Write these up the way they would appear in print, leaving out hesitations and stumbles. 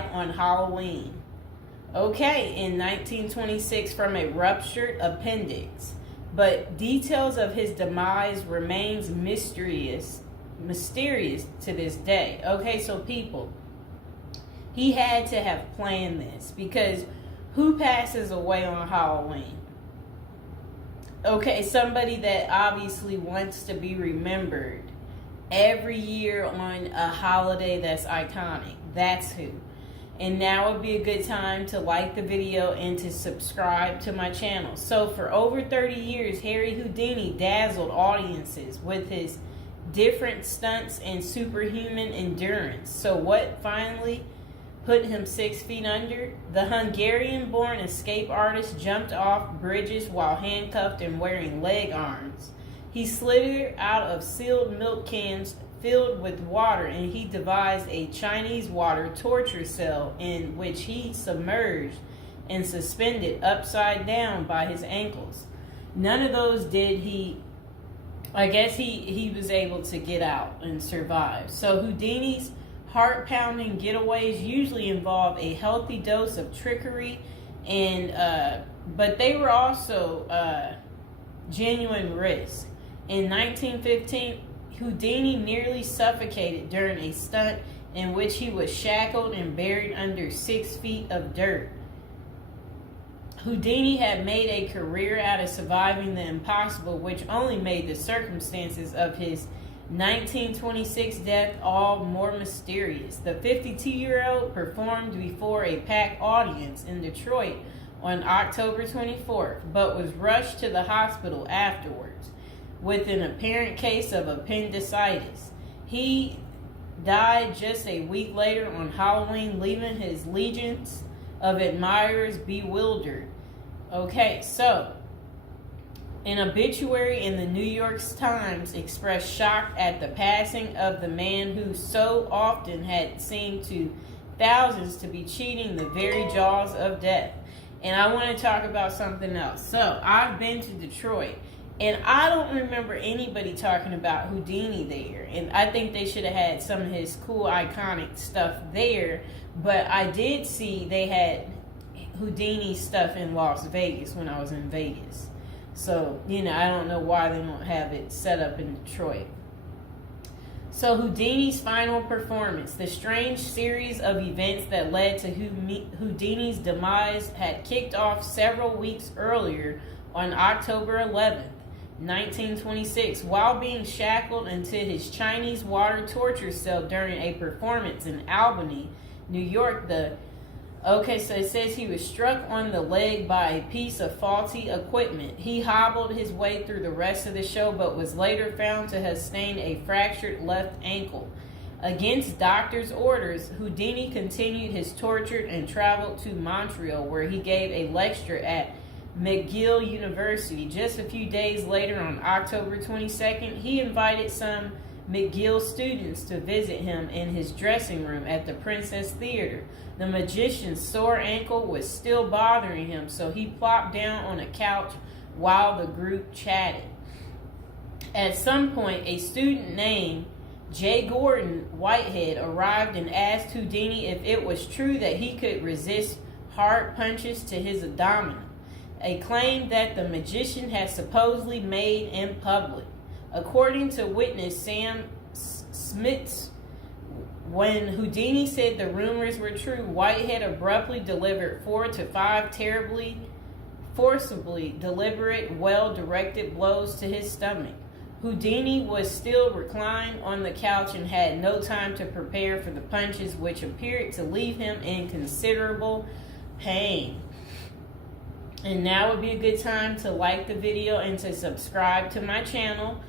died on Halloween. Okay, in 1926 from a ruptured appendix. But details of his demise remains mysterious to this day. Okay, so people, he had to have planned this, because who passes away on Halloween? Okay, somebody that obviously wants to be remembered every year on a holiday that's iconic. That's who. And now would be a good time to like the video and to subscribe to my channel. So for over 30 years, Harry Houdini dazzled audiences with his different stunts and superhuman endurance. So what finally put him 6 feet under? The Hungarian-born escape artist jumped off bridges while handcuffed and wearing leg irons. He slithered out of sealed milk cans filled with water, and he devised a Chinese water torture cell in which he submerged and suspended upside down by his ankles. None of those did he. I guess he was able to get out and survive. So Houdini's heart-pounding getaways usually involve a healthy dose of trickery, and but they were also genuine risk. In 1915, Houdini nearly suffocated during a stunt in which he was shackled and buried under 6 feet of dirt. Houdini had made a career out of surviving the impossible, which only made the circumstances of his 1926 death all more mysterious. The 52-year-old performed before a packed audience in Detroit on October 24th, but was rushed to the hospital afterwards with an apparent case of appendicitis. He died just a week later on Halloween, leaving his legions of admirers bewildered. Okay, so an obituary in the New York Times expressed shock at the passing of the man who so often had seemed to thousands to be cheating the very jaws of death. And I want to talk about something else. So I've been to Detroit, and I don't remember anybody talking about Houdini there. And I think they should have had some of his cool, iconic stuff there. But I did see they had Houdini stuff in Las Vegas when I was in Vegas. So, I don't know why they don't have it set up in Detroit. So Houdini's final performance. The strange series of events that led to Houdini's demise had kicked off several weeks earlier on October 11th. 1926, while being shackled into his Chinese water torture cell during a performance in Albany, New York. So it says he was struck on the leg by a piece of faulty equipment. He hobbled his way through the rest of the show, but was later found to have sustained a fractured left ankle. Against doctors' orders, Houdini continued his torture and traveled to Montreal, where he gave a lecture at McGill University. Just a few days later, on October 22nd, he invited some McGill students to visit him in his dressing room at the Princess Theater. The magician's sore ankle was still bothering him, so he plopped down on a couch while the group chatted. At some point, a student named J. Gordon Whitehead arrived and asked Houdini if it was true that he could resist hard punches to his abdomen, a claim that the magician had supposedly made in public. According to witness Sam Smits, when Houdini said the rumors were true, Whitehead abruptly delivered 4 to 5 terribly, forcibly deliberate, well-directed blows to his stomach. Houdini was still reclined on the couch and had no time to prepare for the punches, which appeared to leave him in considerable pain. And now would be a good time to like the video and to subscribe to my channel.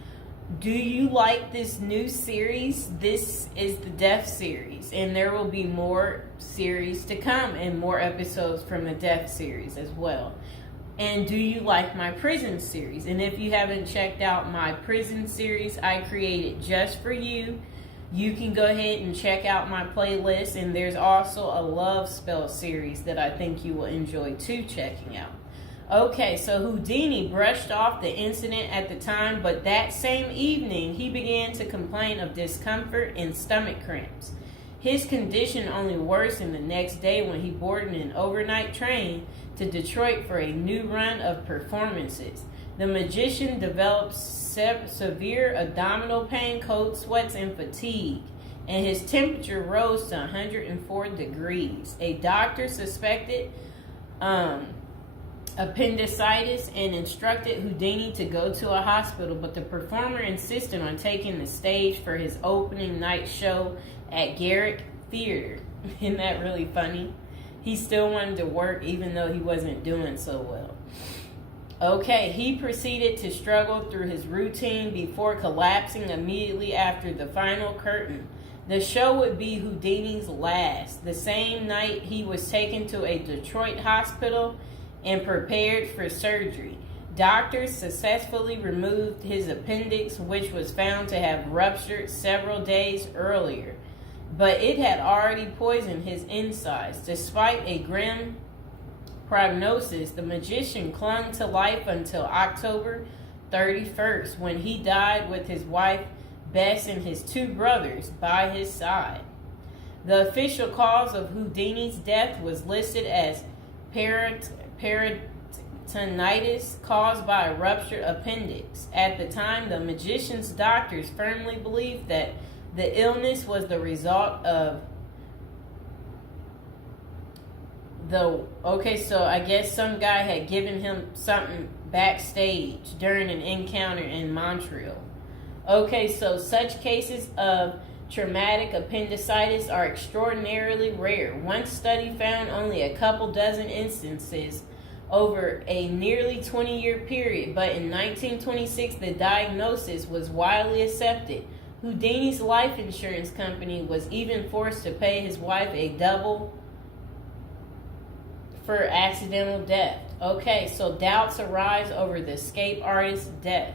Do you like this new series? This is the Death series, and there will be more series to come and more episodes from the Death series as well. And do you like my prison series? And if you haven't checked out my prison series I created just for you, you can go ahead and check out my playlist. And there's also a love spell series that I think you will enjoy too checking out. Okay, so Houdini brushed off the incident at the time, but that same evening he began to complain of discomfort and stomach cramps. His condition only worsened the next day when he boarded an overnight train to Detroit for a new run of performances. The magician developed severe abdominal pain, cold sweats, and fatigue, and his temperature rose to 104 degrees. A doctor suspected appendicitis and instructed Houdini to go to a hospital, but the performer insisted on taking the stage for his opening night show at Garrick Theater. Isn't that really funny? He still wanted to work even though he wasn't doing so well. Okay, he proceeded to struggle through his routine before collapsing immediately after the final curtain. The show would be Houdini's last. The same night, he was taken to a Detroit hospital and prepared for surgery. Doctors successfully removed his appendix, which was found to have ruptured several days earlier, but it had already poisoned his insides. Despite a grim prognosis, the magician clung to life until October 31st, when he died with his wife Bess and his two brothers by his side. The official cause of Houdini's death was listed as peritonitis caused by a ruptured appendix. At the time, the magician's doctors firmly believed that the illness was the result of so I guess some guy had given him something backstage during an encounter in Montreal. Okay, so such cases of traumatic appendicitis are extraordinarily rare. One study found only a couple dozen instances over a nearly 20-year period, but in 1926 the diagnosis was widely accepted. Houdini's life insurance company was even forced to pay his wife a double for accidental death. Okay, so doubts arise over the escape artist's death.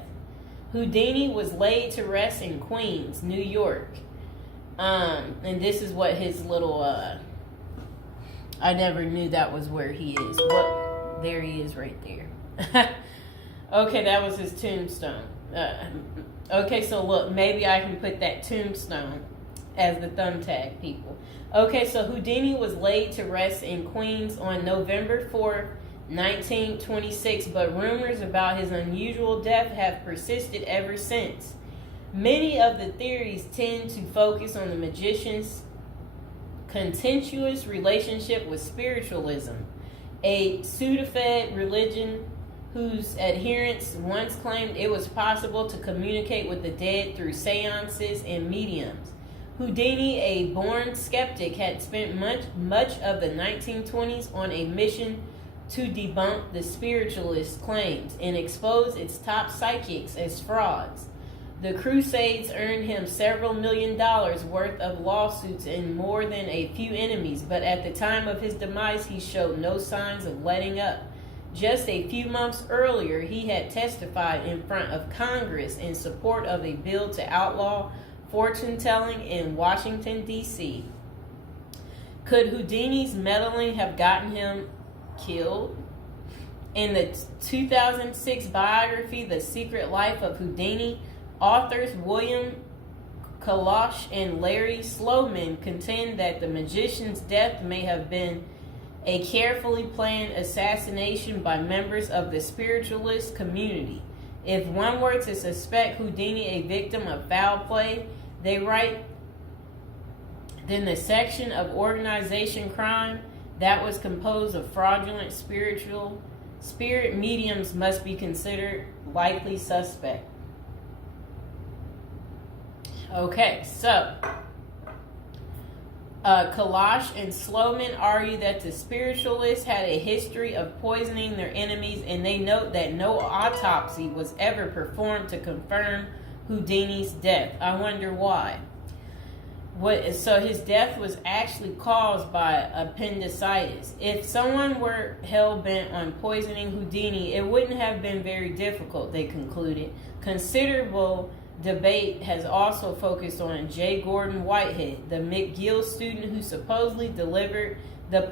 Houdini was laid to rest in Queens, New York. And this is what his little, I never knew that was where he is. Well, there he is right there. Okay, that was his tombstone. Okay, so look, maybe I can put that tombstone as the thumbtack, people. Okay, so Houdini was laid to rest in Queens on November 4th, 1926, but rumors about his unusual death have persisted ever since. Many of the theories tend to focus on the magician's contentious relationship with spiritualism, a pseudo-fed religion whose adherents once claimed it was possible to communicate with the dead through seances and mediums. Houdini, a born skeptic, had spent much of the 1920s on a mission to debunk the spiritualist claims and expose its top psychics as frauds. The crusades earned him several $1 million worth of lawsuits and more than a few enemies, but at the time of his demise, he showed no signs of letting up. Just a few months earlier, he had testified in front of Congress in support of a bill to outlaw fortune-telling in Washington, D.C. Could Houdini's meddling have gotten him killed? In the 2006 biography, The Secret Life of Houdini, authors William Kalash and Larry Sloman contend that the magician's death may have been a carefully planned assassination by members of the spiritualist community. If one were to suspect Houdini a victim of foul play, they write, then the section of organization crime that was composed of fraudulent spirit mediums must be considered likely suspect. Okay, so Kalash and Sloman argue that the spiritualists had a history of poisoning their enemies, and they note that no autopsy was ever performed to confirm Houdini's death. I wonder why. So his death was actually caused by appendicitis. If someone were hell-bent on poisoning Houdini, it wouldn't have been very difficult, they concluded. Considerable debate has also focused on J. Gordon Whitehead, the McGill student who supposedly delivered the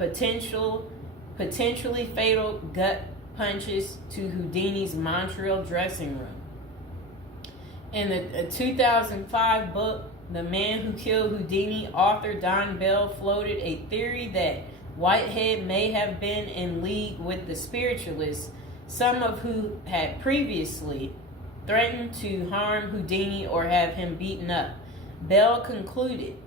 potentially fatal gut punches to Houdini's Montreal dressing room. In the 2005 book, the man who killed Houdini, author Don Bell, floated a theory that Whitehead may have been in league with the spiritualists, some of who had previously threatened to harm Houdini or have him beaten up. Bell concluded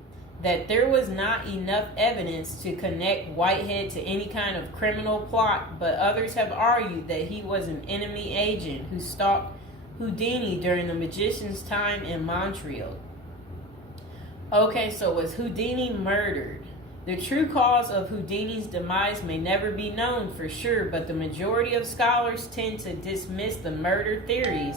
that there was not enough evidence to connect Whitehead to any kind of criminal plot, but others have argued that he was an enemy agent who stalked Houdini during the magician's time in Montreal. Okay, so was Houdini murdered? The true cause of Houdini's demise may never be known for sure, but the majority of scholars tend to dismiss the murder theories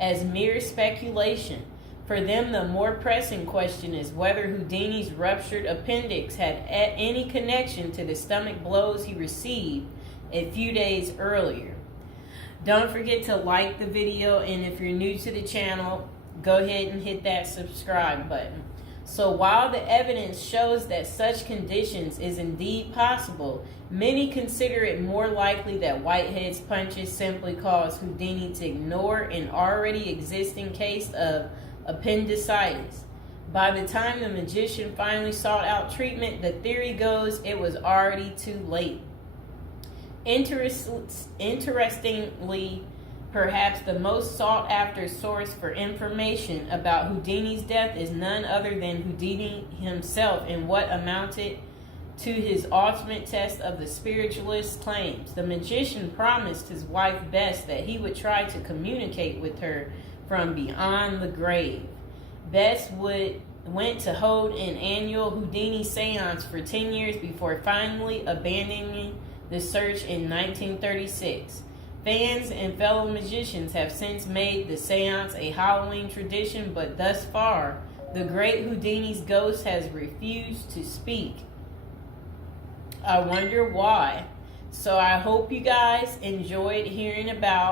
as mere speculation. For them, the more pressing question is whether Houdini's ruptured appendix had any connection to the stomach blows he received a few days earlier. Don't forget to like the video, and if you're new to the channel, go ahead and hit that subscribe button. So while the evidence shows that such conditions is indeed possible, many consider it more likely that Whitehead's punches simply caused Houdini to ignore an already existing case of appendicitis. By the time the magician finally sought out treatment, the theory goes it was already too late. Interestingly, perhaps the most sought after source for information about Houdini's death is none other than Houdini himself in what amounted to his ultimate test of the spiritualist's claims. The magician promised his wife Bess that he would try to communicate with her from beyond the grave. Bess went to hold an annual Houdini seance for 10 years before finally abandoning the search in 1936. Fans and fellow magicians have since made the seance a Halloween tradition, but thus far, the great Houdini's ghost has refused to speak. I wonder why. So I hope you guys enjoyed hearing about